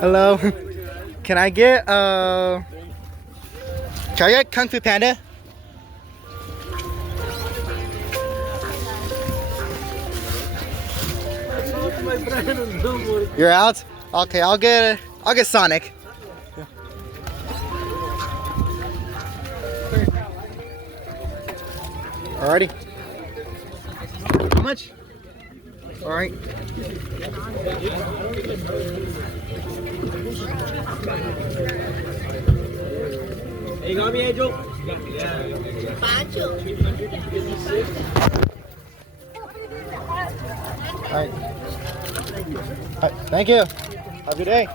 Hello. Can I get Kung Fu Panda? You're out? Okay, I'll get Sonic. Alrighty. How much? Alright. You got me, Angel? Alright. Thank you. Have a good day.